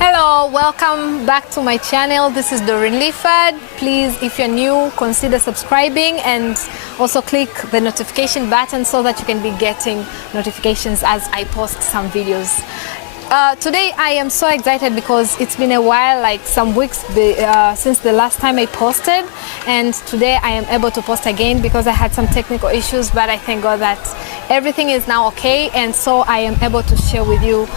Hello, welcome back to my channel. This is Doreen Lifford. Please, if you're new, consider subscribing and also click the notification button so that you can be getting notifications as I post some videos. Today I am so excited because it's been a while, like some weeks since the last time I posted, and today I am able to post again because I had some technical issues, but I thank God that everything is now okay, and so I am able to share with you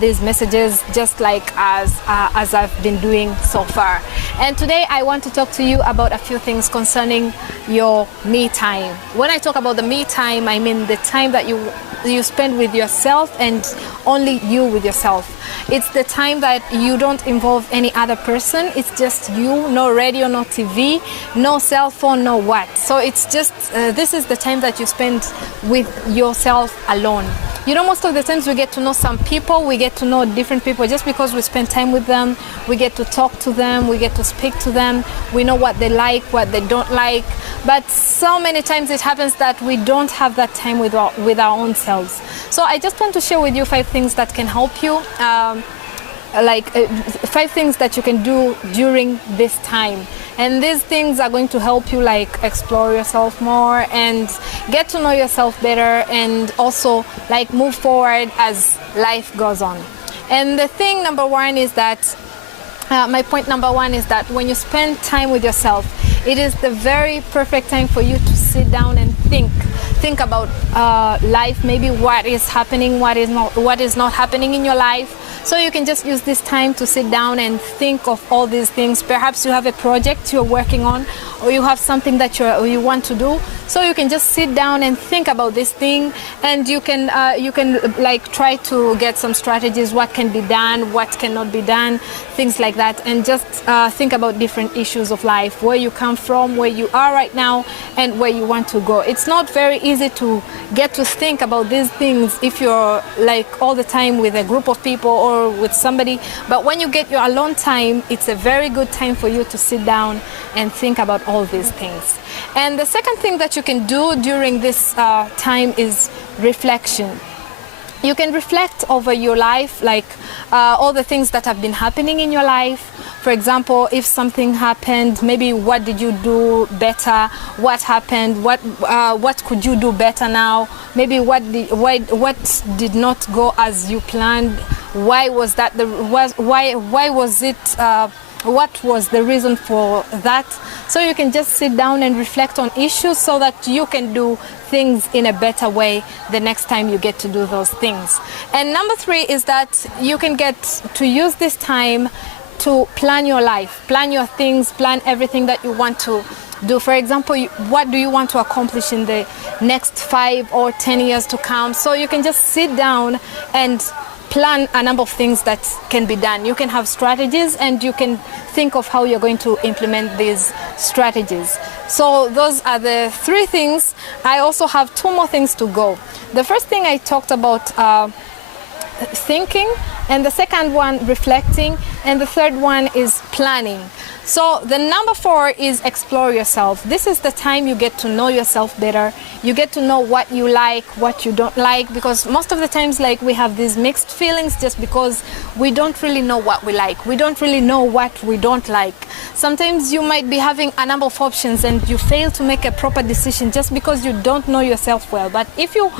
these messages just like as I've been doing so far. And today I want to talk to you about a few things concerning your me time. When I talk about the me time, I mean the time that you spend with yourself and only you with yourself. It's the time that you don't involve any other person. It's just you, no radio, no TV, no cell phone, no what. So it's just, this is the time that you spend with yourself alone. You know, most of the times we get to know some people, we get to know different people just because we spend time with them. We get to talk to them, we get to speak to them. We know what they like, what they don't like. But so many times it happens that we don't have that time with our own selves. So I just want to share with you 5 things that can help you. 5 things that you can do during this time, and these things are going to help you like explore yourself more and get to know yourself better, and also like move forward as life goes on. And the thing number one is that my point number one is that when you spend time with yourself, it is the very perfect time for you to sit down and think about life, maybe what is happening, what is not happening in your life. So you can just use this time to sit down and think of all these things. Perhaps you have a project you're working on, or you have something that you want to do. So you can just sit down and think about this thing, and you can like try to get some strategies, what can be done, what cannot be done, things like that, and just think about different issues of life, where you come from, where you are right now, and where you want to go. It's not very easy to get to think about these things if you're like all the time with a group of people or with somebody, but when you get your alone time, it's a very good time for you to sit down and think about all these things. And the second thing that you can do during this time is reflection. You can reflect over your life, like all the things that have been happening in your life. For example, if something happened, maybe what did you do better? What happened? What could you do better now? Maybe what did not go as you planned? Why was that? Why was it? What was the reason for that? So you can just sit down and reflect on issues so that you can do things in a better way the next time you get to do those things. And number 3 is that you can get to use this time to plan your life, plan your things, plan everything that you want to do. For example, what do you want to accomplish in the next 5 or 10 years to come? So you can just sit down and plan a number of things that can be done. You can have strategies, and you can think of how you're going to implement these strategies. So those are the 3 things. I also have 2 more things to go. The first thing I talked about thinking, and the second one reflecting, and the third one is planning. So the number 4 is explore yourself. This is the time you get to know yourself better. You get to know what you like, what you don't like, because most of the times like we have these mixed feelings just because we don't really know what we like. We don't really know what we don't like. Sometimes you might be having a number of options and you fail to make a proper decision just because you don't know yourself well. But if you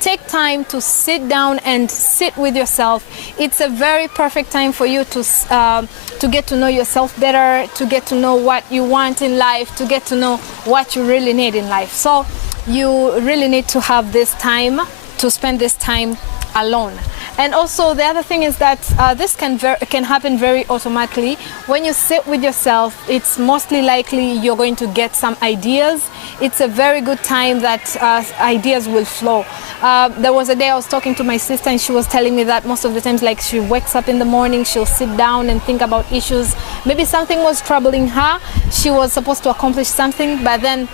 take time to sit down and sit with yourself, it's a very perfect time for you to get to know yourself better, to get to know what you want in life, to get to know what you really need in life. So you really need to have this time to spend this time alone. And also the other thing is that this can happen very automatically. When you sit with yourself, it's mostly likely you're going to get some ideas. It's a very good time that ideas will flow. There was a day I was talking to my sister, and she was telling me that most of the times, like, she wakes up in the morning, she'll sit down and think about issues. Maybe something was troubling her. She was supposed to accomplish something, but then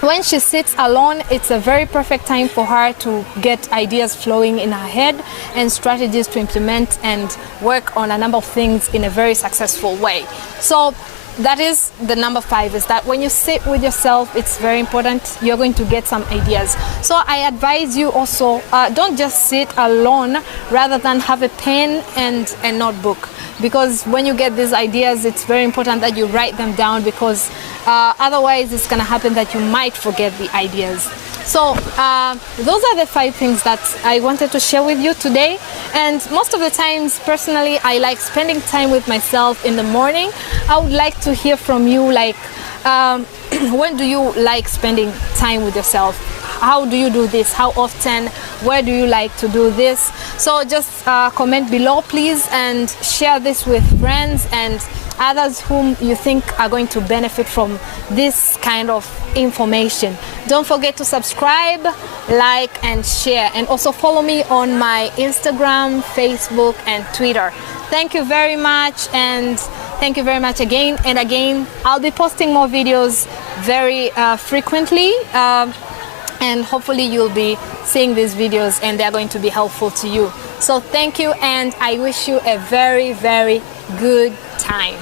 when she sits alone, it's a very perfect time for her to get ideas flowing in her head and strategies to implement and work on a number of things in a very successful way. So that is the number 5, is that when you sit with yourself, it's very important. You're going to get some ideas. So I advise you also, don't just sit alone, rather than have a pen and a notebook. Because when you get these ideas, it's very important that you write them down, because otherwise it's going to happen that you might forget the ideas. So those are the 5 things that I wanted to share with you today. And most of the times, personally, I like spending time with myself in the morning. I would like to hear from you, like, when do you like spending time with yourself? How do you do this? How often? Where do you like to do this? So just comment below, please, and share this with friends and others whom you think are going to benefit from this kind of information. Don't forget to subscribe, like, and share, and also follow me on my Instagram, Facebook, and Twitter. Thank you very much, and thank you very much again and again. I'll be posting more videos very frequently, and hopefully you'll be seeing these videos and they're going to be helpful to you. So thank you, and I wish you a very, very good time.